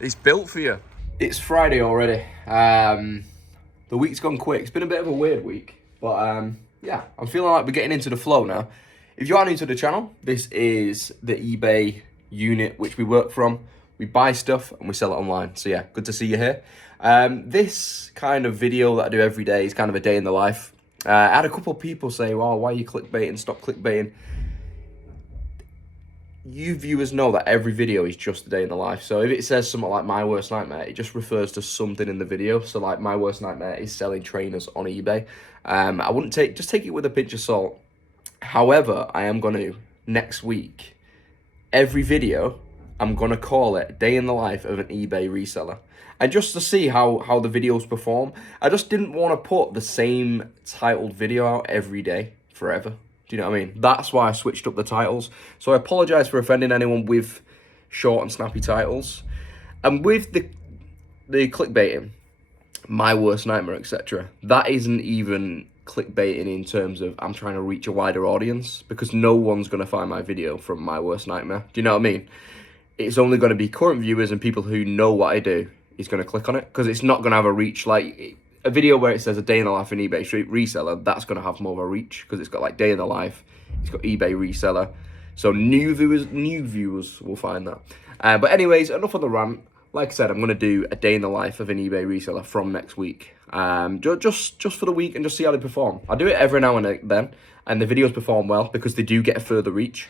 It's built for you. It's Friday already. The week's gone quick. It's been a bit of a weird week, but yeah, I'm feeling like we're getting into the flow now. If you are new to the channel, this is the eBay unit which we work from. We buy stuff and we sell it online. So yeah, good to see you here. This kind of video that I do every day is kind of a day in the life. I had a couple of people say, well, why are you clickbaiting? Stop clickbaiting. You viewers know that every video is just a day in the life. So if it says something like my worst nightmare, it just refers to something in the video. So like my worst nightmare is selling trainers on eBay. I wouldn't just take it with a pinch of salt. However, I am going to, next week, every video, I'm going to call it day in the life of an eBay reseller. And just to see how the videos perform, I just didn't want to put the same titled video out every day forever. Do you know what I mean? That's why I switched up the titles. So I apologise for offending anyone with short and snappy titles. And with the clickbaiting, my worst nightmare, etc., that isn't even clickbaiting in terms of I'm trying to reach a wider audience, because no one's going to find my video from my worst nightmare. Do you know what I mean? It's only going to be current viewers and people who know what I do is going to click on it, because it's not going to have a reach. Like a video where it says a day in the life in eBay street reseller, that's going to have more of a reach because it's got like day in the life, it's got eBay reseller. So new viewers will find that. But anyways, enough of the rant. Like I said, I'm going to do a day in the life of an eBay reseller from next week. Just for the week and just see how they perform. I do it every now and then, and the videos perform well because they do get a further reach.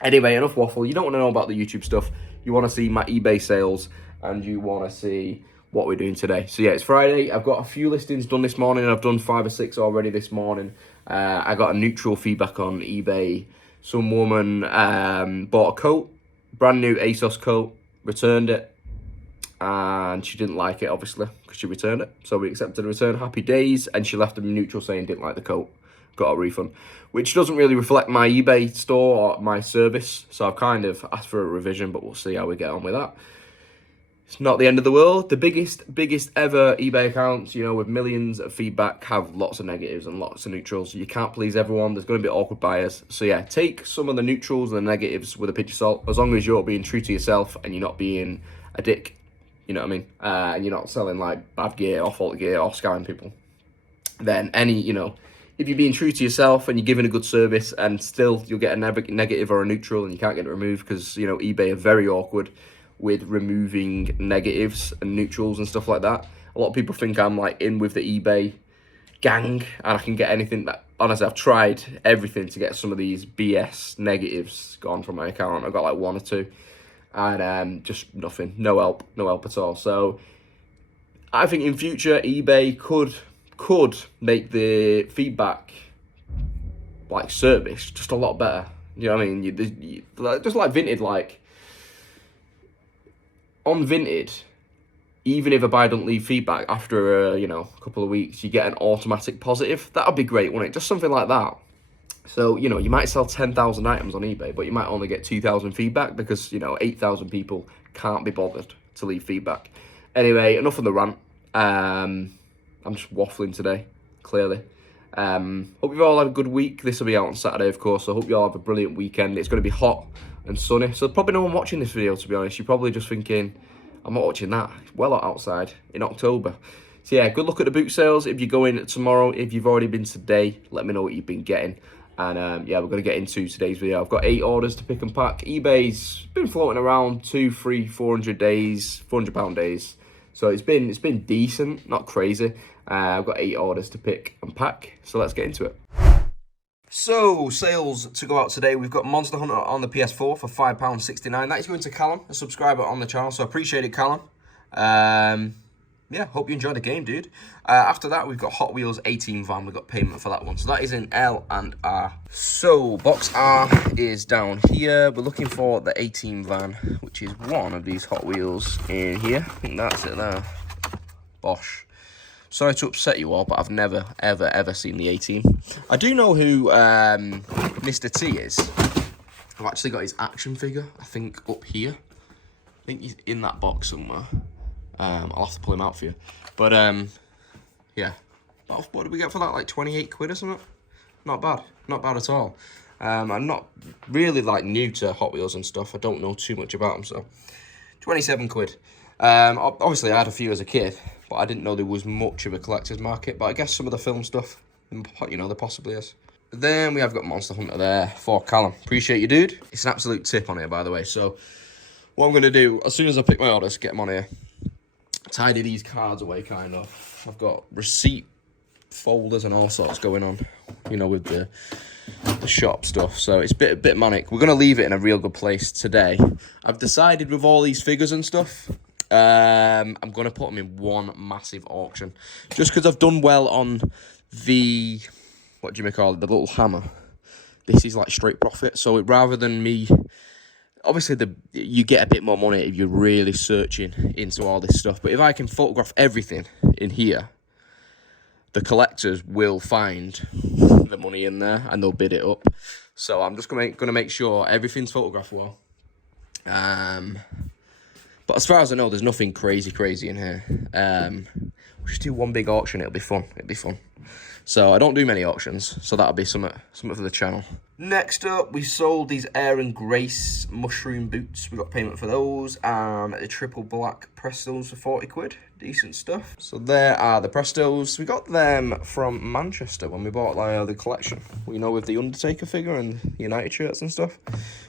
Anyway, enough waffle. You don't want to know about the YouTube stuff. You want to see my eBay sales, and you want to see what we're doing today. So yeah, it's Friday. I've got a few listings done this morning. I've done 5 or 6 already this morning. I got a neutral feedback on eBay. Some woman bought a coat, brand new ASOS coat, returned it, and she didn't like it, obviously, because she returned it. So we accepted the return, happy days, and she left a neutral saying didn't like the coat. Got a refund, which doesn't really reflect my eBay store or my service. So I've kind of asked for a revision, but we'll see how we get on with that. It's not the end of the world. The biggest ever eBay accounts, you know, with millions of feedback, have lots of negatives and lots of neutrals. You can't please everyone. There's going to be awkward buyers. So yeah, take some of the neutrals and the negatives with a pinch of salt, as long as you're being true to yourself and you're not being a dick. You know what I mean? And you're not selling like bad gear or faulty gear or scamming people. Then if you're being true to yourself and you're giving a good service, and still you'll get a negative or a neutral and you can't get it removed, because, you know, eBay are very awkward with removing negatives and neutrals and stuff like that. A lot of people think I'm like in with the eBay gang and I can get anything. Honestly, I've tried everything to get some of these BS negatives gone from my account. I've got like 1 or 2, and just nothing, no help at all. So I think in future eBay could make the feedback like service just a lot better. You know what I mean? Just like Vinted, like on Vinted, even if a buyer don't leave feedback after a couple of weeks, you get an automatic positive. That would be great, wouldn't it? Just something like that. So, you know, you might sell 10,000 items on eBay, but you might only get 2,000 feedback because, 8,000 people can't be bothered to leave feedback. Anyway, enough of the rant. I'm just waffling today, clearly. Hope you've all had a good week. This will be out on Saturday, of course, so I hope you all have a brilliant weekend. It's going to be hot and sunny, so probably no one watching this video, to be honest. You're probably just thinking, I'm not watching that. It's well hot outside in October. So yeah, good luck at the boot sales. If you're going tomorrow, if you've already been today, let me know what you've been getting. And yeah, we're going to get into today's video. I've got 8 orders to pick and pack. eBay's been floating around 200, 300, 400 days, £400 days. So it's been decent, not crazy. I've got 8 orders to pick and pack, so let's get into it. So, sales to go out today. We've got Monster Hunter on the PS4 for £5.69. That is going to Callum, a subscriber on the channel, so I appreciate it, Callum. Yeah, hope you enjoy the game, dude. After that, we've got Hot Wheels 18 van. We've got payment for that one. So that is in L and R. So, box R is down here. We're looking for the 18 van, which is one of these Hot Wheels in here. I think that's it there. Bosh. Sorry to upset you all, but I've never, ever seen the 18. I do know who Mr. T is. I've actually got his action figure, I think, up here. I think he's in that box somewhere. I'll have to pull him out for you. But, yeah. What did we get for that? Like 28 quid or something? Not bad. Not bad at all. I'm not really like new to Hot Wheels and stuff. I don't know too much about them, so 27 quid. Obviously I had a few as a kid, but I didn't know there was much of a collector's market. But I guess some of the film stuff, you know, there possibly is. Then we have got Monster Hunter there for Callum. Appreciate you, dude. It's an absolute tip on here, by the way. So what I'm going to do, as soon as I pick my orders, get them on here, tidy these cards away, kind of. I've got receipt folders and all sorts going on, you know, with the shop stuff. So it's a bit manic. We're going to leave it in a real good place today. I've decided with all these figures and stuff, I'm going to put them in one massive auction. Just because I've done well on the... what do you call it? The little hammer. This is like straight profit. So rather than me, obviously you get a bit more money if you're really searching into all this stuff. But if I can photograph everything in here, the collectors will find the money in there and they'll bid it up. So I'm just gonna make sure everything's photographed well. But as far as I know, there's nothing crazy in here. We'll just do one big auction. It'll be fun. So I don't do many auctions, so that'll be something for the channel. Next up, we sold these Air and Grace mushroom boots. We got payment for those, and the triple black Prestos for 40 quid. Decent stuff. So there are the Prestos. We got them from Manchester when we bought the collection. You know, with the Undertaker figure and United shirts and stuff.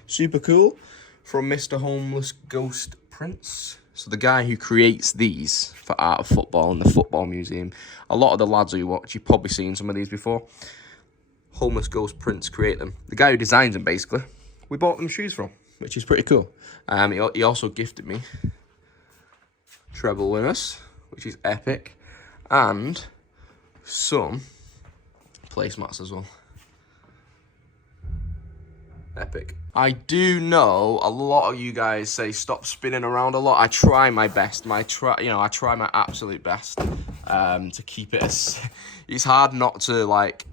Super cool. From Mr. Homeless Ghost Prince. So the guy who creates these for Art of Football and the Football Museum, a lot of the lads who you watch, you've probably seen some of these before. Homeless Ghost Prince create them. The guy who designs them, basically, we bought them shoes from, which is pretty cool. He also gifted me treble winners, which is epic, and some placemats as well. Epic. I do know a lot of you guys say stop spinning around a lot. I try my best. I try my absolute best to keep it as... It's hard not to like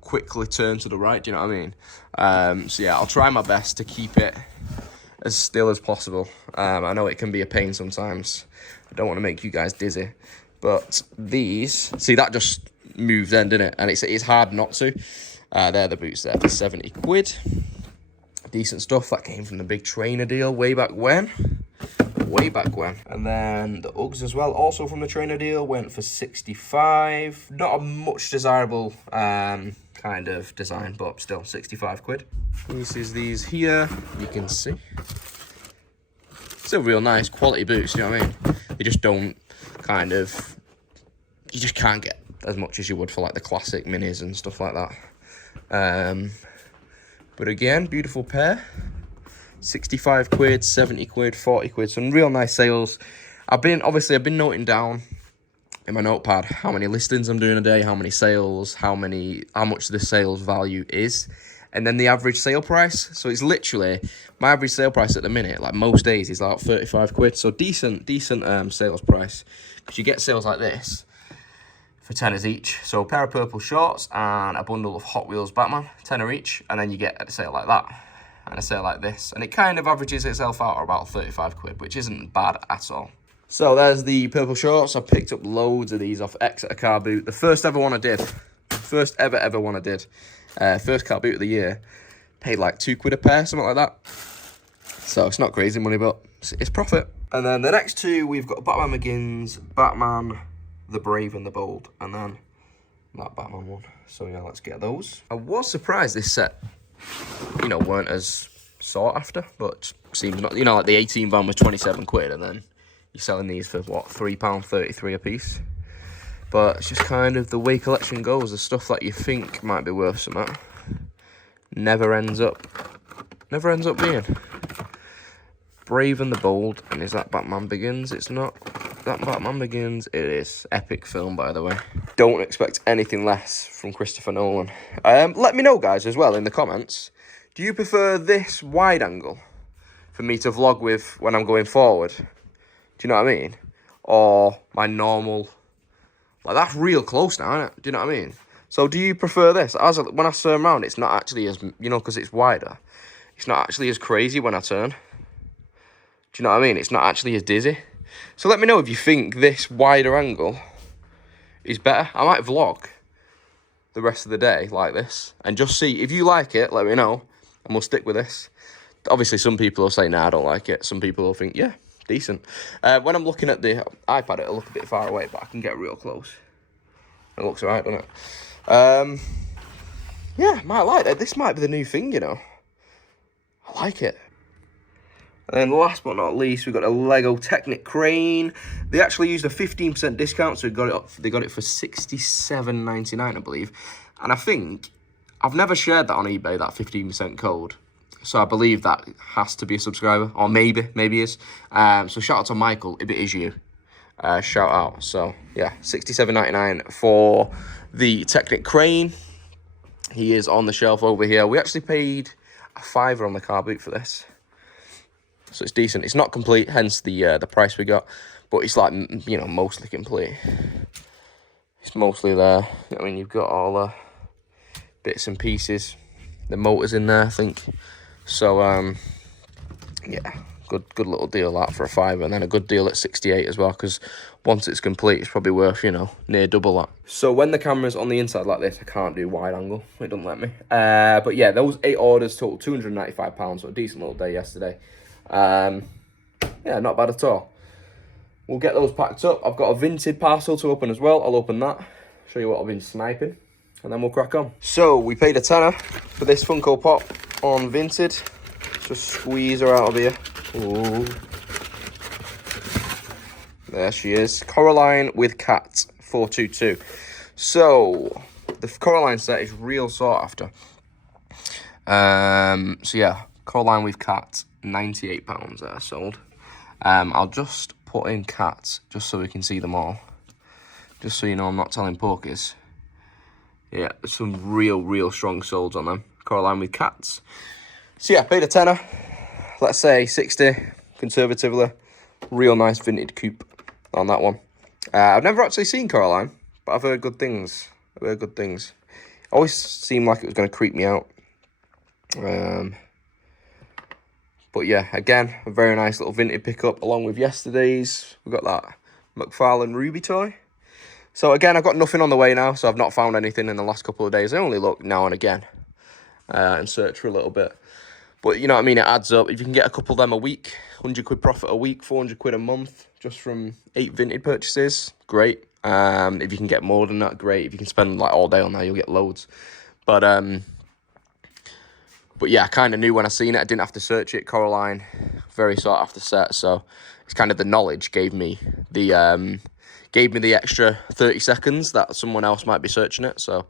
quickly turn to the right. Do you know what I mean? So yeah, I'll try my best to keep it as still as possible. I know it can be a pain sometimes. I don't want to make you guys dizzy, but these, see, that just moved then, didn't it? And it's hard not to. They're the boots there for 70 quid. Decent stuff. That came from the big trainer deal way back when. And then the Uggs as well, also from the trainer deal, went for 65. Not a much desirable kind of design, but still 65 quid. This is these here, you can see. Still real nice quality boots, you know what I mean? They just don't kind of... You just can't get as much as you would for like the classic minis and stuff like that. But again, beautiful pair. 65 quid, 70 quid, 40 quid. Some real nice sales. I've been noting down in my notepad how many listings I'm doing a day, how many sales, how much the sales value is, and then the average sale price. So it's literally my average sale price at the minute, like most days, is like 35 quid. So decent sales price, because you get sales like this for tenner each. So a pair of purple shorts and a bundle of Hot Wheels Batman, tenner each, and then you get a sale like that and a sale like this, and it kind of averages itself out at about 35 quid, which isn't bad at all. So there's the purple shorts. I picked up loads of these off Exeter Car Boot. The first ever one I did. First ever one I did. First car boot of the year. Paid like 2 quid a pair, something like that. So it's not crazy money, but it's profit. And then the next two, we've got Batman Begins, Batman the Brave and the Bold, and then that Batman one. So yeah, let's get those. I was surprised this set, you know, weren't as sought after, but seems not, you know, like the 18 van was 27 quid, and then you're selling these for what, £3.33 a piece. But it's just kind of the way collection goes. The stuff that you think might be worth something never ends up being. Brave and the Bold, and is that Batman Begins? It's not. That Batman Begins, it is. Epic film, by the way. Don't expect anything less from Christopher Nolan. Let me know, guys, as well, in the comments. Do you prefer this wide angle for me to vlog with when I'm going forward? Do you know what I mean? Or my normal... Like, that's real close now, isn't it? Do you know what I mean? So, do you prefer this? When I turn around, it's not actually as... You know, because it's wider. It's not actually as crazy when I turn. Do you know what I mean? It's not actually as dizzy. So let me know if you think this wider angle is better. I might vlog the rest of the day like this and just see. If you like it, let me know, and we'll stick with this. Obviously, some people will say, nah, I don't like it. Some people will think, yeah, decent. When I'm looking at the iPad, it'll look a bit far away, but I can get real close. It looks alright, doesn't it? Yeah, might like that. This might be the new thing, you know. I like it. And then last but not least, we've got a Lego Technic crane. They actually used a 15% discount, so they got it for $67.99, I believe. And I think, I've never shared that on eBay, that 15% code. So I believe that has to be a subscriber, or maybe is. So shout out to Michael, if it is you. Shout out. So yeah, $67.99 for the Technic crane. He is on the shelf over here. We actually paid a $5 on the car boot for this. So it's decent. It's not complete, hence the price we got. But it's like, you know, mostly complete. It's mostly there. I mean, you've got all the bits and pieces. The motor's in there, I think. So, yeah, good little deal that for a $5, and then a good deal at 68 as well, because once it's complete, it's probably worth, you know, near double that. So when the camera's on the inside like this, I can't do wide angle. It doesn't let me. But yeah, those 8 orders total £295, so a decent little day yesterday. Yeah, not bad at all. We'll get those packed up. I've got a Vinted parcel to open as well. I'll open that, show you what I've been sniping, and then we'll crack on. So we paid a tenner for this Funko Pop on Vinted. Just squeeze her out of here. Ooh. There she is. Coraline with cat, 422. So the Coraline set is real sought after. So yeah, Coraline with cat, £98 there sold. I'll just put in cats just so we can see them all. Just so you know I'm not telling porkies. Yeah, there's some real strong solds on them. Coraline with cats. So yeah, paid a tenner. Let's say 60 conservatively. Real nice vintage coupe on that one. I've never actually seen Coraline, but I've heard good things. Always seemed like it was going to creep me out. But yeah, again, a very nice little vintage pickup along with yesterday's. We've got that McFarlane Ruby toy. So again, I've got nothing on the way now, so I've not found anything in the last couple of days. I only look now and again and search for a little bit. But you know what I mean, it adds up. If you can get a couple of them a week, 100 quid profit a week, 400 quid a month, just from 8 vintage purchases, great. If you can get more than that, great. If you can spend like all day on that, you'll get loads. But yeah, I kind of knew when I seen it. I didn't have to search it. Coraline, very sought after set. So it's kind of the knowledge gave me the extra 30 seconds that someone else might be searching it. So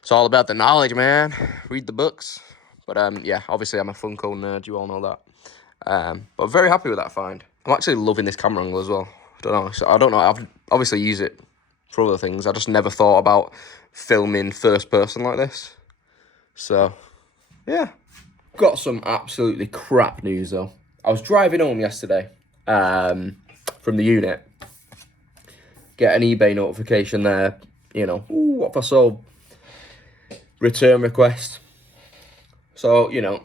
it's all about the knowledge, man. Read the books. But yeah, obviously I'm a Funko nerd. You all know that. But I'm very happy with that find. I'm actually loving this camera angle as well. I don't know. I've obviously used it for other things. I just never thought about filming first person like this. So yeah. Got some absolutely crap news though. I was driving home yesterday from the unit. Get an eBay notification there. You know, ooh, what if I sold? Return request. So, you know,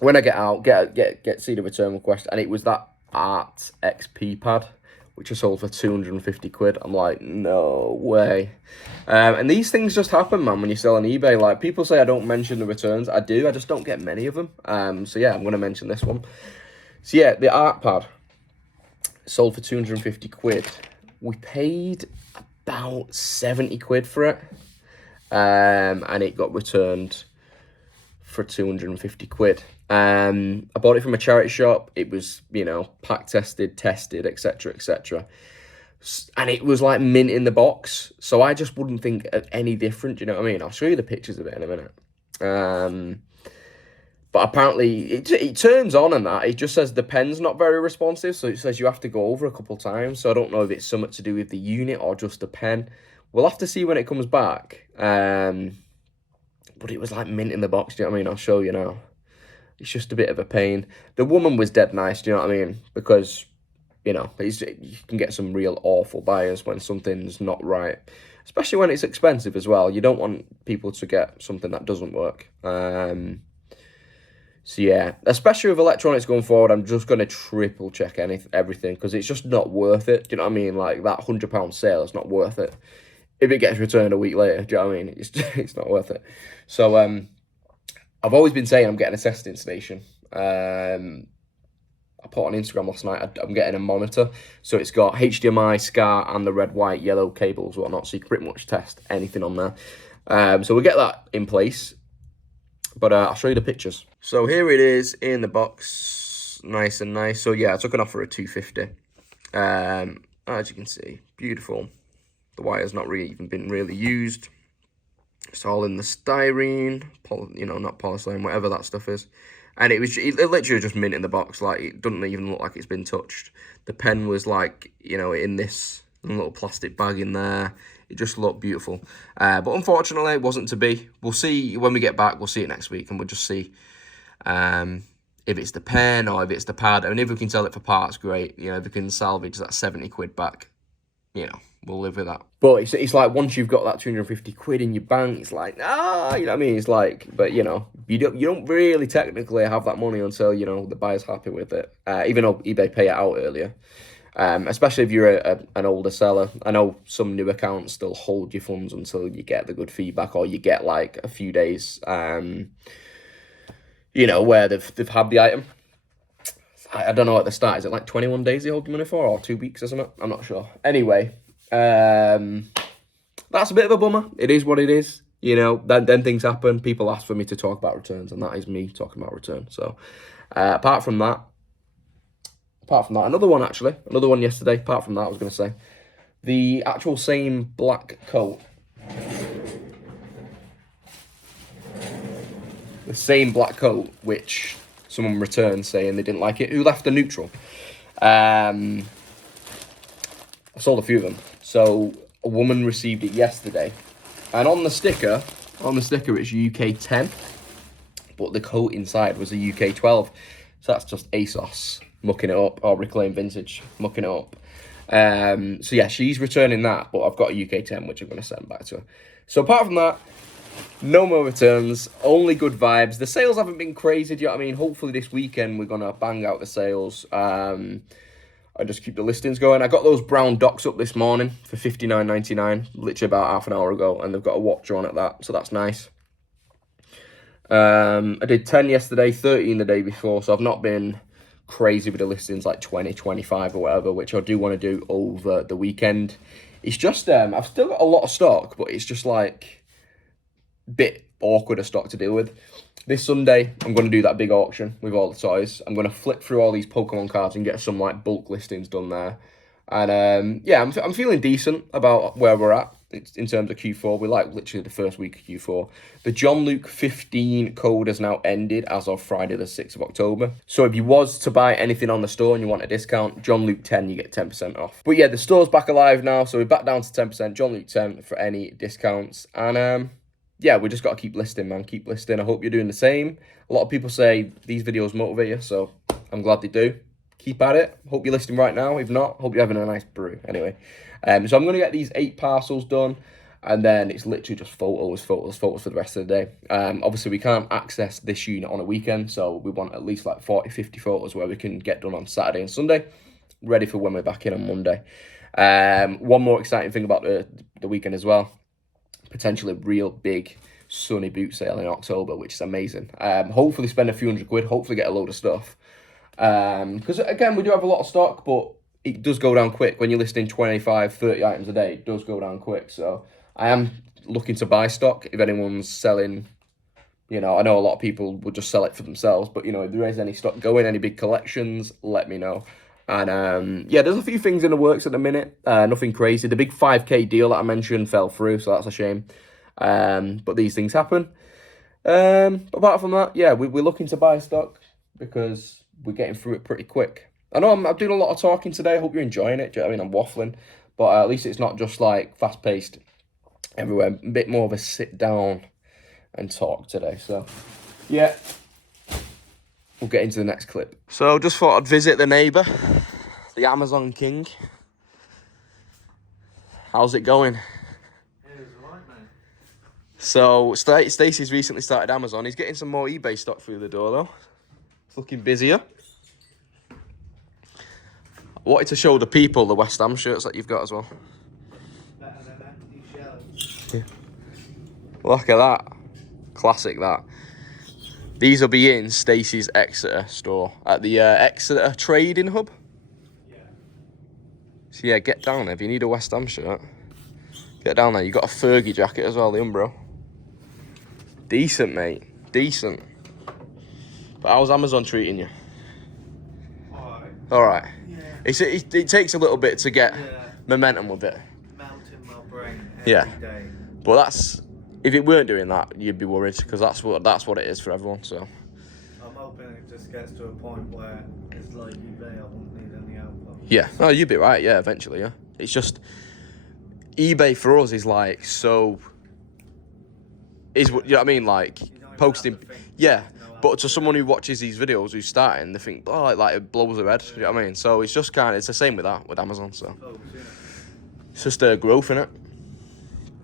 when I get out, see the return request, and it was that Art XP pad, which I sold for 250 quid. I'm like, no way. And these things just happen, man, when you sell on eBay. Like, people say I don't mention the returns. I do, I just don't get many of them. So yeah, I'm going to mention this one. So yeah, the Art pad sold for 250 quid. We paid about 70 quid for it. And it got returned for 250 quid. I bought it from a charity shop. It was, you know, pack tested, etc. And it was like mint in the box. So I just wouldn't think of any different. You know what I mean? I'll show you the pictures of it in a minute. But apparently it turns on and that. It just says the pen's not very responsive. So it says you have to go over a couple times. So I don't know if it's something to do with the unit or just the pen. We'll have to see when it comes back. But it was like mint in the box, do you know what I mean? I'll show you now. It's just a bit of a pain. The woman was dead nice, do you know what I mean? Because, you know, you can get some real awful buyers when something's not right. Especially when it's expensive as well. You don't want people to get something that doesn't work. So yeah, especially with electronics going forward, I'm just going to triple check everything. Because it's just not worth it, do you know what I mean? Like that £100 sale is not worth it if it gets returned a week later, do you know what I mean? It's not worth it. So I've always been saying I'm getting a testing station. I put on Instagram last night, I'm getting a monitor. So it's got HDMI, SCART, and the red, white, yellow cables, whatnot. So you can pretty much test anything on there. So we'll get that in place. But I'll show you the pictures. So here it is in the box, nice and nice. So yeah, I took an offer at $250. As you can see, beautiful. The wire's not really even been really used. It's all in the styrene, not polystyrene, whatever that stuff is. And it literally just mint in the box. Like, it doesn't even look like it's been touched. The pen was like, in this little plastic bag in there. It just looked beautiful. But unfortunately, it wasn't to be. We'll see when we get back. We'll see it next week, and we'll just see if it's the pen or if it's the pad. And if we can sell it for parts, great. If we can salvage that 70 quid back, we'll live with that. But it's like once you've got that 250 quid in your bank, it's like, you know what I mean? It's like, but you don't really technically have that money until, the buyer's happy with it. Even though eBay pay it out earlier. Especially if you're an older seller. I know some new accounts still hold your funds until you get the good feedback, or you get like a few days, where they've had the item. I don't know at the start. Is it like 21 days they hold the money for, or 2 weeks or something? I'm not sure. Anyway, that's a bit of a bummer. It is what it is. Then things happen. People ask for me to talk about returns, and that is me talking about returns. So, apart from that, another one yesterday. Apart from that, I was going to say, the actual same black coat. The same black coat, which someone returned saying they didn't like it, who left a neutral. I sold a few of them. So a woman received it yesterday. And on the sticker it's UK 10. But the coat inside was a UK 12. So that's just ASOS mucking it up, or Reclaim Vintage mucking it up. So yeah, she's returning that, but I've got a UK 10, which I'm going to send back to her. So apart from that, no more returns, only good vibes. The sales haven't been crazy, do you know what I mean? Hopefully this weekend we're going to bang out the sales. I just keep the listings going. I got those brown docks up this morning for $59.99, literally about half an hour ago, and they've got a watcher on at that, so that's nice. I did 10 yesterday, 13 the day before, so I've not been crazy with the listings, like 20, 25 or whatever, which I do want to do over the weekend. It's just, I've still got a lot of stock, but it's just like bit awkward of stock to deal with. This Sunday, I'm going to do that big auction with all the toys. I'm going to flip through all these Pokemon cards and get some like bulk listings done there. And yeah, I'm feeling decent about where we're at in terms of Q4. We're like literally the first week of Q4. The John Luke 15 code has now ended as of Friday the 6th of October. So if you was to buy anything on the store and you want a discount, John Luke 10, you get 10% off. But yeah, the store's back alive now, so we're back down to 10%. John Luke 10 for any discounts. And yeah, we just got to keep listing, man. Keep listing. I hope you're doing the same. A lot of people say these videos motivate you, so I'm glad they do. Keep at it. Hope you're listing right now. If not, hope you're having a nice brew. Anyway, so I'm going to get these 8 parcels done, and then it's literally just photos for the rest of the day. Obviously, we can't access this unit on a weekend, so we want at least like 40, 50 photos where we can get done on Saturday and Sunday, ready for when we're back in on Monday. One more exciting thing about the weekend as well. Potentially a real big sunny boot sale in October, which is amazing. Hopefully spend a few hundred quid, hopefully get a load of stuff. Because again, we do have a lot of stock, but it does go down quick. When you're listing 25, 30 items a day, it does go down quick. So I am looking to buy stock if anyone's selling. I know a lot of people would just sell it for themselves, but if there is any stock going, any big collections, let me know. And yeah, there's a few things in the works at the minute. Nothing crazy. The big 5K deal that I mentioned fell through, so that's a shame. But these things happen. Apart from that, yeah, we're looking to buy stock because we're getting through it pretty quick. I know I'm doing a lot of talking today. I hope you're enjoying it. I mean, I'm waffling, but at least it's not just like fast paced everywhere. A bit more of a sit down and talk today. So yeah. We'll get into the next clip. So just thought I'd visit the neighbour, the Amazon King. How's it going? It's alright, mate. So Stacey's recently started Amazon. He's getting some more eBay stock through the door though. It's looking busier. I wanted to show the people the West Ham shirts that you've got as well. Better than empty shelves. Look at that. Classic, that. These will be in Stacey's Exeter store at the Exeter Trading Hub. Yeah. So yeah, get down there. If you need a West Ham shirt, get down there. You got a Fergie jacket as well, the Umbro. Decent, mate. Decent. But how's Amazon treating you? Alright. Alright. Yeah. It takes a little bit to get momentum with it. Melting my brain Yeah. every day. But that's, if it weren't doing that, you'd be worried, because that's what it is for everyone. So I'm hoping it just gets to a point where it's like eBay, I won't need any help. yeah, no, you'd be right. Yeah, eventually. Yeah, it's just eBay for us is like so. Is what you know what I mean? Like posting, yeah. But to someone who watches these videos who's starting, they think, oh, like it blows their head. You know what I mean? So it's just it's the same with that with Amazon. So it's just a growth in it.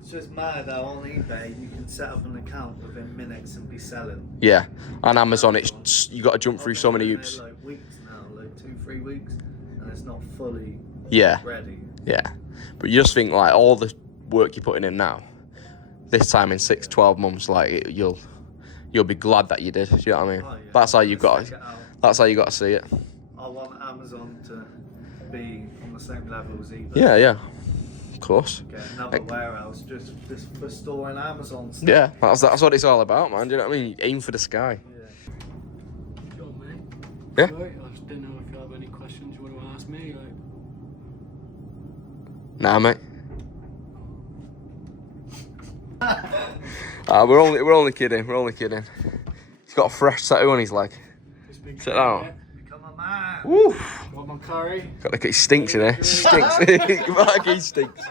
It's just mad how on eBay you can set up an account within minutes and be selling. Yeah, on Amazon it's you got to jump through so many hoops. Like weeks now, like 2-3 weeks, and it's not fully ready. Yeah, but you just think like all the work you're putting in now, this time in 6-12 months, like you'll be glad that you did. Do you know what I mean? Oh, yeah. That's how you've got to. That's how you got to see it. I want Amazon to be on the same level as eBay. Yeah, yeah, of course. Get another warehouse just for storing Amazon stuff. Yeah, that's what it's all about, man. Do you know what I mean? Aim for the sky. Yeah. Sure, mate. Yeah. Right, I just didn't know if you have any questions you want to ask me. Like... Nah, mate. We're only kidding. We're only kidding. He's got a fresh tattoo on his leg. Check that out. Become a man. Woo! Want my curry? Got like it stinks in here. Stinks. Like he stinks.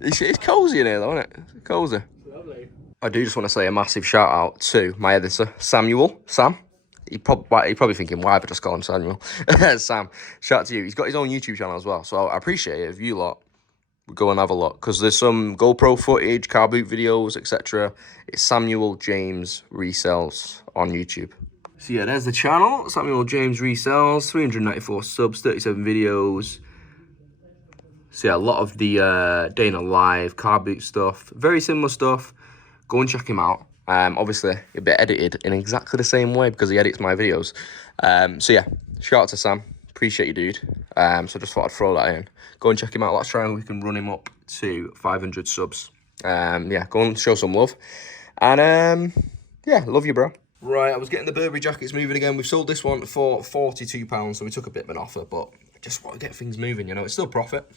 It's cozy in here though, isn't it? It's cozy. Lovely. I do just want to say a massive shout out to my editor, Samuel. Sam. He probably thinking, why have I just call him Samuel? Sam, shout out to you. He's got his own YouTube channel as well, so I appreciate it if you lot would go and have a look, because there's some GoPro footage, car boot videos, etc. It's Samuel James Resells on YouTube. So yeah, there's the channel, Samuel James Resells, 394 subs, 37 videos. So yeah, a lot of the day in a life, car boot stuff, very similar stuff. Go and check him out. Obviously, it'll be edited in exactly the same way because he edits my videos. So yeah, shout out to Sam. Appreciate you, dude. So just thought I'd throw that in. Go and check him out. Let's try and we can run him up to 500 subs. Yeah, go and show some love. And yeah, love you, bro. Right, I was getting the Burberry jackets moving again. We've sold this one for £42, so we took a bit of an offer, but I just want to get things moving, you know. It's still profit,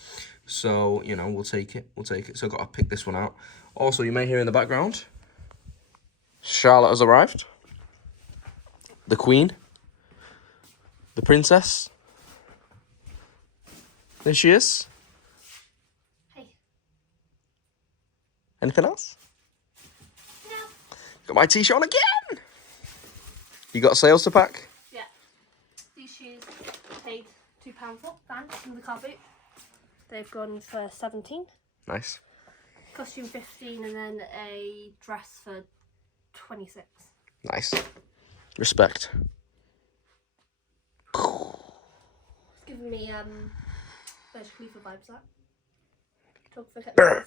so, you know, we'll take it. We'll take it. So I've got to pick this one out. Also, you may hear in the background, Charlotte has arrived. The Queen. The Princess. There she is. Hey. Anything else? No. Got my t-shirt on again. You got sales to pack? Yeah. These shoes paid £2 for, thanks, from the car boot. They've gone for 17. Nice. Costume 15, and then a dress for 26. Nice. Respect. It's giving me Burj Khalifa vibes, that. Don't forget the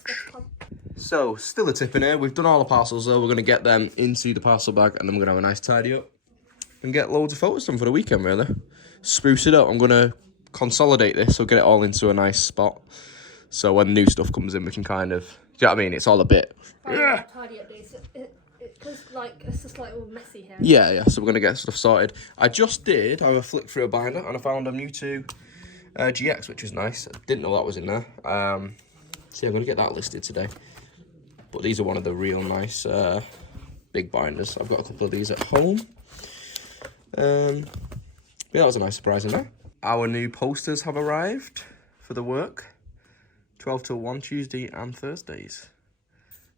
So, still a tip in here. We've done all the parcels though. We're going to get them into the parcel bag and then we're going to have a nice tidy up and get loads of photos done for the weekend, really. Spruce it up. I'm going to consolidate this, so get it all into a nice spot. So when new stuff comes in, we can kind of, do you know what I mean? It's all a bit... tidy up days. Because, like, it's just, like, all messy here. Yeah, so we're going to get stuff sorted. I just did have a flick through a binder and I found a Mewtwo GX, which is nice. I didn't know that was in there. So yeah, I'm going to get that listed today. But these are one of the real nice big binders. I've got a couple of these at home. Yeah, that was a nice surprise in there. Our new posters have arrived for the work. 12 till 1, Tuesday and Thursdays.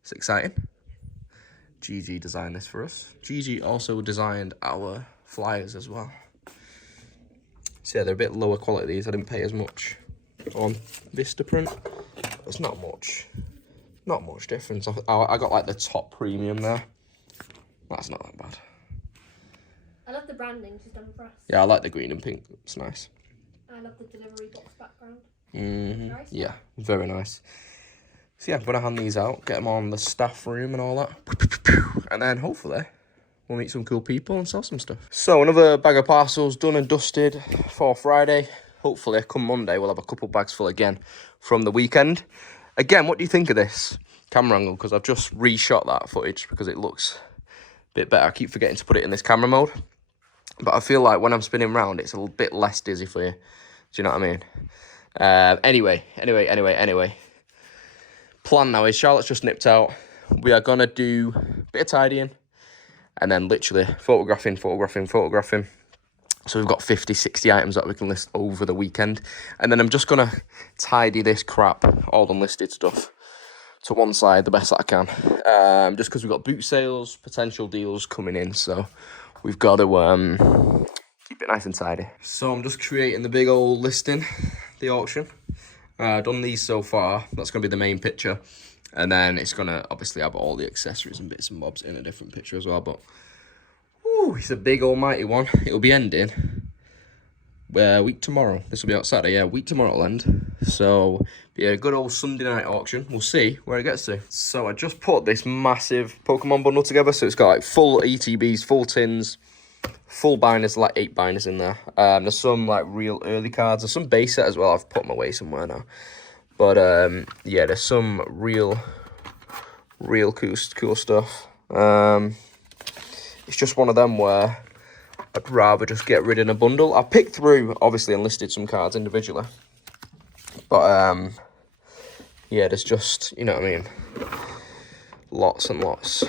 It's exciting. Gigi designed this for us. Gigi also designed our flyers as well. So yeah, they're a bit lower quality, these. I didn't pay as much on Vistaprint. There's not much difference. I got like the top premium there. That's not that bad. I love the branding she's done for us. Yeah, I like the green and pink. It's nice. I love the delivery box background. Yeah, very nice. So yeah, I'm going to hand these out, get them on the staff room and all that. And then hopefully we'll meet some cool people and sell some stuff. So another bag of parcels done and dusted for Friday. Hopefully come Monday we'll have a couple bags full again from the weekend. Again, what do you think of this camera angle? Because I've just reshot that footage because it looks a bit better. I keep forgetting to put it in this camera mode. But I feel like when I'm spinning round, it's a little bit less dizzy for you. Do you know what I mean? Anyway. Plan now is Charlotte's just nipped out. We are going to do a bit of tidying. And then literally photographing. So we've got 50, 60 items that we can list over the weekend. And then I'm just going to tidy this crap, all the unlisted stuff, to one side the best that I can. Just because we've got boot sales, potential deals coming in. So we've got to keep it nice and tidy. So I'm just creating the big old listing, the auction. Done these so far. That's going to be the main picture. And then it's going to obviously have all the accessories and bits and bobs in a different picture as well. But ooh, it's a big almighty one. It'll be ending week tomorrow. This will be out Saturday. Yeah, week tomorrow it'll end. So be a good old Sunday night auction. We'll see where it gets to. So I just put this massive Pokemon bundle together. So it's got like full ETBs, full tins, full binders, like 8 binders in there. There's some like real early cards. There's some base set as well. I've put them away somewhere now. But yeah, there's some real cool stuff. It's just one of them where I'd rather just get rid of a bundle. I picked through, obviously, and listed some cards individually. But yeah, there's just, you know what I mean, lots and lots.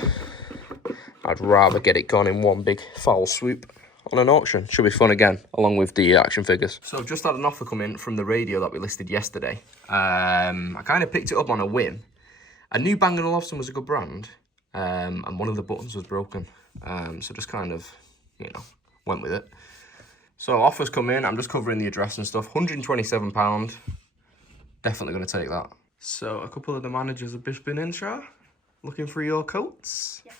I'd rather get it gone in one big foul swoop on an auction. Should be fun again, along with the action figures. So I've just had an offer come in from the radio that we listed yesterday. I kind of picked it up on a whim. I knew Bang & Olufsen was a good brand, and one of the buttons was broken. So just kind of, you know, went with it. So offers come in. I'm just covering the address and stuff. £127. Definitely going to take that. So a couple of the managers have just been in, Shah, looking for your coats. Yeah,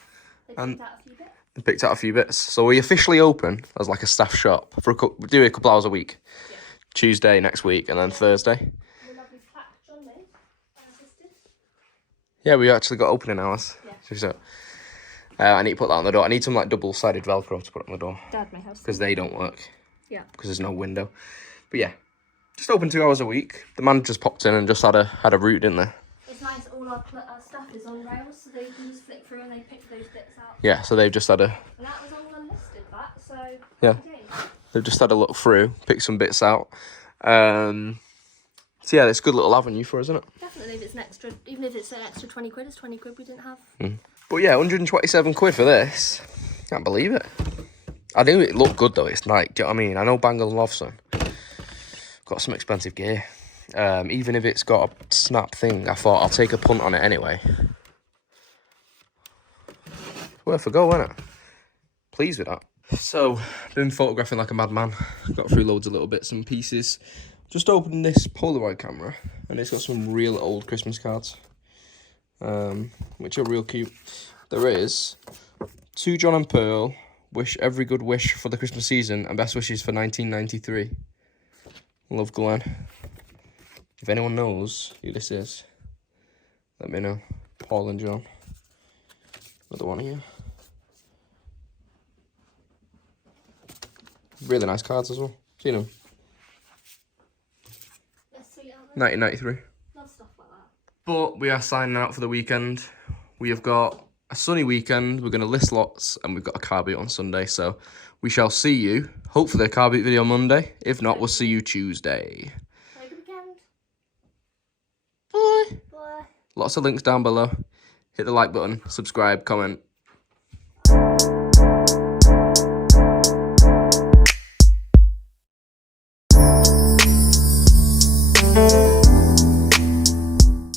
they picked out a few bits. They picked out a few bits. So we officially open as like a staff shop for we do it a couple hours a week. Yeah. Tuesday next week and then Thursday. The lovely flat John made and assisted. Yeah, we actually got opening hours. Yeah. So, I need to put that on the door. I need some like double-sided Velcro to put on the door. Dad may have some. Because they don't work. Yeah. Because there's no window. But yeah, just open 2 hours a week. The man just popped in and just had a route, didn't they? It's nice all our stuff is on rails, so they can just flick through and they pick those bits out. Yeah, so they've just had And that was all unlisted, so... Yeah. They've just had a look through, pick some bits out. So yeah, it's a good little avenue for us, isn't it? Definitely, if it's an extra, even if it's an extra 20 quid, it's 20 quid we didn't have. But yeah, 127 quid for this. Can't believe it. I knew it looked good though. It's like, do you know what I mean? I know Bang & Olufsen got some expensive gear. Even if it's got a snap thing, I thought I'll take a punt on it anyway. Worth a go, isn't it? Pleased with that. So, been photographing like a madman. Got through loads of little bits and pieces. Just opened this Polaroid camera, and it's got some real old Christmas cards, which are real cute. There is To John and Pearl, wish every good wish for the Christmas season, and best wishes for 1993. Love, Glenn. If anyone knows who this is, let me know. Paul and John. Another one here. Really nice cards as well. Seen them? Yes, sweet, aren't they? 1993. Love stuff like that. But we are signing out for the weekend. We have got a sunny weekend. We're going to list lots, and we've got a car boot on Sunday. So we shall see you. Hopefully a car boot video Monday. If not, we'll see you Tuesday. Have a good weekend. Bye. Bye. Lots of links down below. Hit the like button, subscribe, comment.